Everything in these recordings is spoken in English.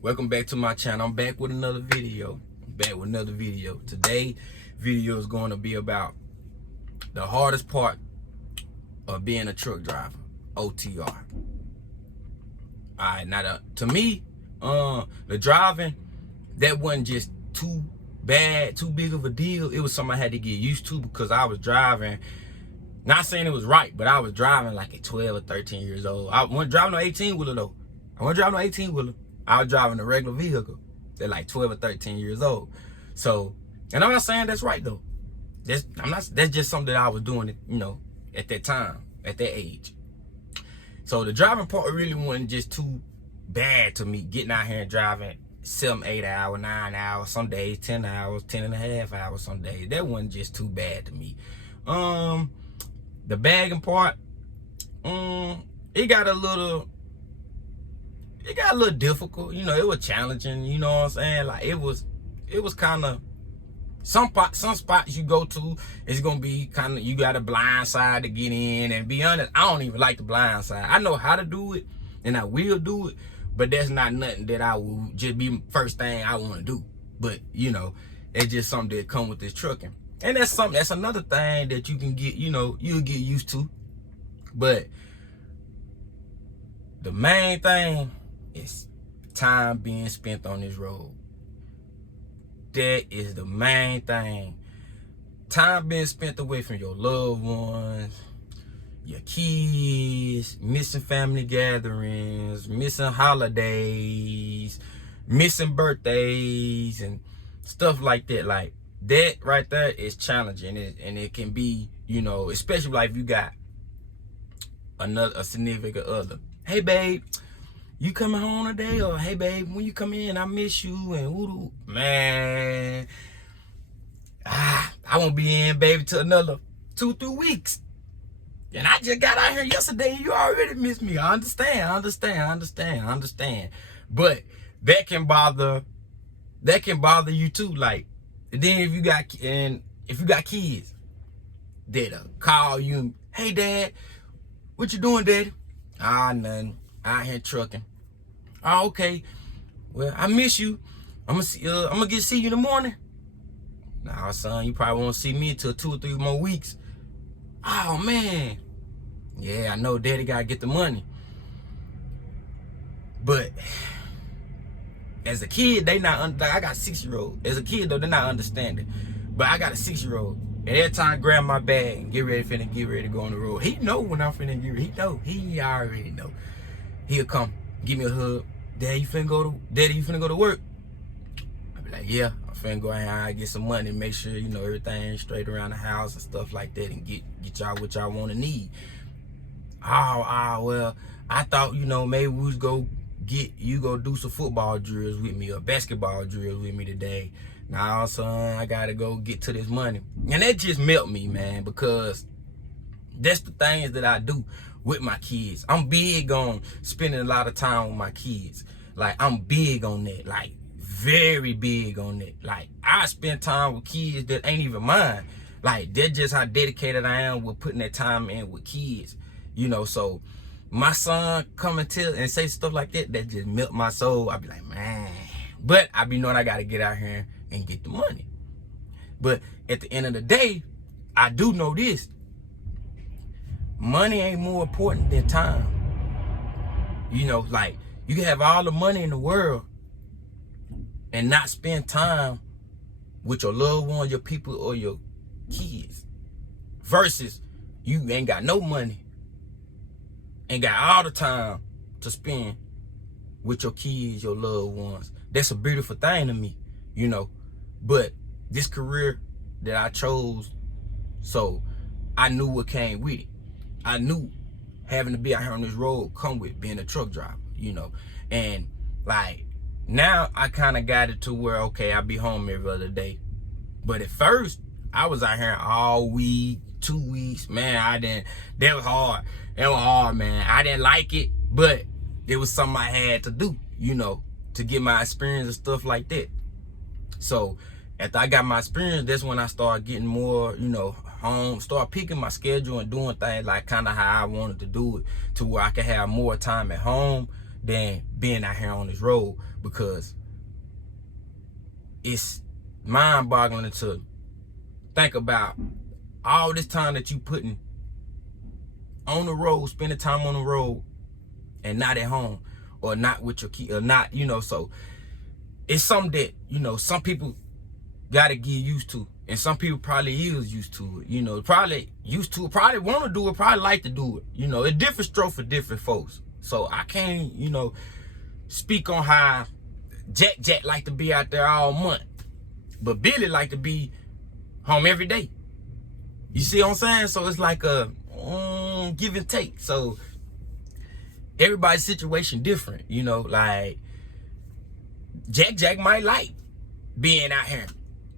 Welcome back to my channel. I'm back with another video. Today video is going to be about the hardest part of being a truck driver, OTR. Alright, now to me, the driving, that wasn't just too big of a deal. It was something I had to get used to because I was driving, not saying it was right, but I was driving like at 12 or 13 years old. I wasn't driving no 18-wheeler though. I was driving a regular vehicle at like 12 or 13 years old. So, and I'm not saying that's right though. That's just something that I was doing, at that time, at that age. So the driving part really wasn't just too bad to me, getting out here and driving 7, 8 hours, 9 hours, some days 10 hours, 10 and a half hours some days. That wasn't just too bad to me. The bagging part, it got a little difficult. It was challenging, you know what I'm saying? Like it was kind of, some spots you go to, it's gonna be kind of, you got a blind side to get in. And be honest, I don't even like the blind side. I know how to do it and I will do it, but that's not nothing that I will just be first thing I want to do. But it's just something that come with this trucking. And that's another thing that you can get, you'll get used to. But the main thing is time being spent on this road. That is the main thing. Time being spent away from your loved ones, your kids, missing family gatherings, missing holidays, missing birthdays, and stuff like that. Like that right there is challenging, and it can be, especially like if you got a significant other. Hey babe, you coming home today? Or hey babe, when you come in, I miss you. And man, I won't be in, baby, till another 2-3 weeks. And I just got out here yesterday and you already miss me. I understand. But that can bother you too. Like, then if you got kids that'll call you, hey dad, what you doing, daddy? Nothing. Out here trucking. Oh, okay. Well, I miss you. I'm gonna get to see you in the morning. Nah, son, you probably won't see me until 2 or 3 more weeks. Oh man. Yeah, I know daddy gotta get the money. But as a kid, they not like I got a 6-year-old. As a kid though, they're not understanding. But I got a 6-year-old. And every time I grab my bag and get ready to go on the road, he know when I'm finna get ready. He already know. He'll come, give me a hug. Daddy, you finna go to work? I be like, yeah, I'm finna go out here and get some money, make sure, everything's straight around the house and stuff like that, and get y'all what y'all want to need. Well, I thought, maybe we was go do some football drills with me or basketball drills with me today. Nah, son, I gotta go get to this money. And that just melt me, man, because that's the things that I do with my kids. I'm big on spending a lot of time with my kids. Like, I'm big on that. Like, very big on that. Like, I spend time with kids that ain't even mine. Like, that's just how dedicated I am with putting that time in with kids. So my son come and tell and say stuff like that just melt my soul. I be like, man. But I be knowing I gotta get out here and get the money. But at the end of the day, I do know this. Money ain't more important than time. Like, you can have all the money in the world and not spend time with your loved ones, your people, or your kids. Versus you ain't got no money and got all the time to spend with your kids, your loved ones. That's a beautiful thing to me, But this career that I chose, so I knew what came with it. I knew having to be out here on this road come with being a truck driver, And like, now I kind of got it to where, okay, I be home every other day. But at first, I was out here all week, 2 weeks. Man, that was hard. That was hard, man. I didn't like it, but it was something I had to do, to get my experience and stuff like that. So after I got my experience, that's when I started getting more, home, start picking my schedule and doing things like kind of how I wanted to do it, to where I could have more time at home than being out here on this road, because it's mind-boggling to think about all this time that you putting on the road, spending time on the road, and not at home, or not with your kid, or not, so it's something that, some people gotta get used to, and some people probably is used to it, probably used to it, probably want to do it, probably like to do it, it's different stroke for different folks. So I can't, speak on how Jack like to be out there all month, but Billy like to be home every day. You see what I'm saying? So it's like a give and take. So everybody's situation different, like Jack might like being out here,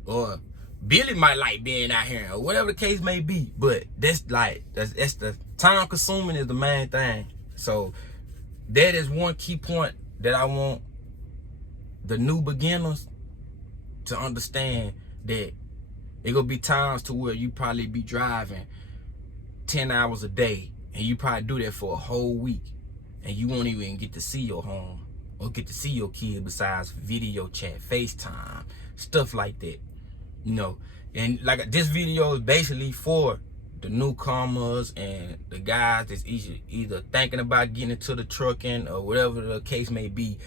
or Billy might like being out here, or whatever the case may be. But that's the time consuming is the main thing. So that is one key point that I want the new beginners to understand, that it gonna be times to where you probably be driving 10 hours a day, and you probably do that for a whole week, and you won't even get to see your home or get to see your kids besides video chat, FaceTime, stuff like that, And like this video is basically for the newcomers and the guys that's either thinking about getting into the trucking or whatever the case may be,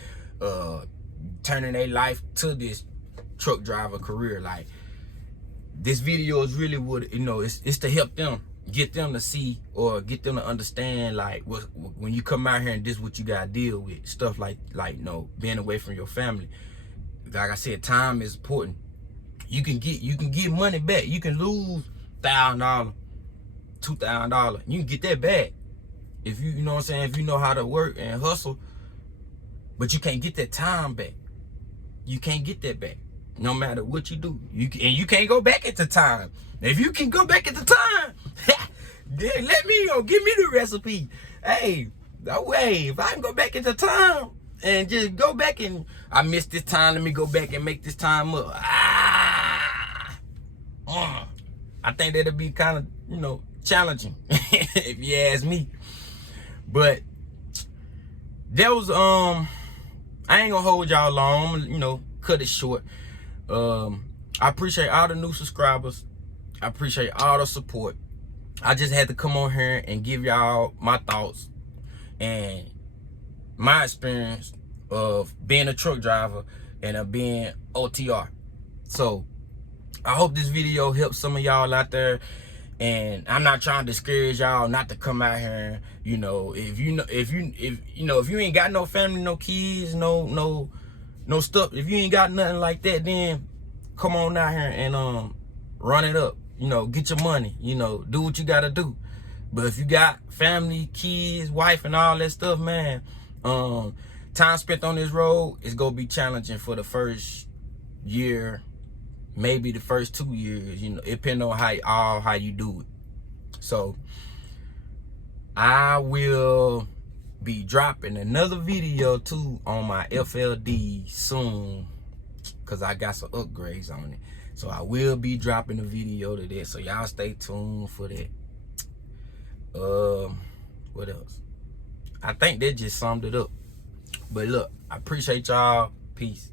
turning their life to this truck driver career. Like, this video is really what, it's to help them, get them to see or get them to understand, like, when you come out here and this is what you gotta deal with, stuff like being away from your family. Like I said, time is important. You can get money back. You can lose $1,000, $2,000. You can get that back if you know what I'm saying, if you know how to work and hustle. But you can't get that time back. You can't get that back, no matter what you do. You can't go back at the time. If you can go back at the time, then let me give me the recipe. Hey, no way. If I can go back at the time and just go back and I missed this time, let me go back and make this time up. I think that'll be kind of, challenging if you ask me. But that was I ain't gonna hold y'all long. I'm gonna, cut it short. I appreciate all the new subscribers. I appreciate all the support. I just had to come on here and give y'all my thoughts and my experience of being a truck driver and of being OTR. So I hope this video helps some of y'all out there. And I'm not trying to discourage y'all not to come out here. If you ain't got no family, no kids, no stuff, if you ain't got nothing like that, then come on out here and run it up. Get your money. Do what you gotta do. But if you got family, kids, wife, and all that stuff, man, time spent on this road is gonna be challenging for the first year, maybe the first 2 years, depending on how you do it. So I will be dropping another video too on my FLD soon, because I got some upgrades on it. So I will be dropping a video to that. So y'all stay tuned for that. What else? I think that just summed it up. But look, I appreciate y'all. Peace.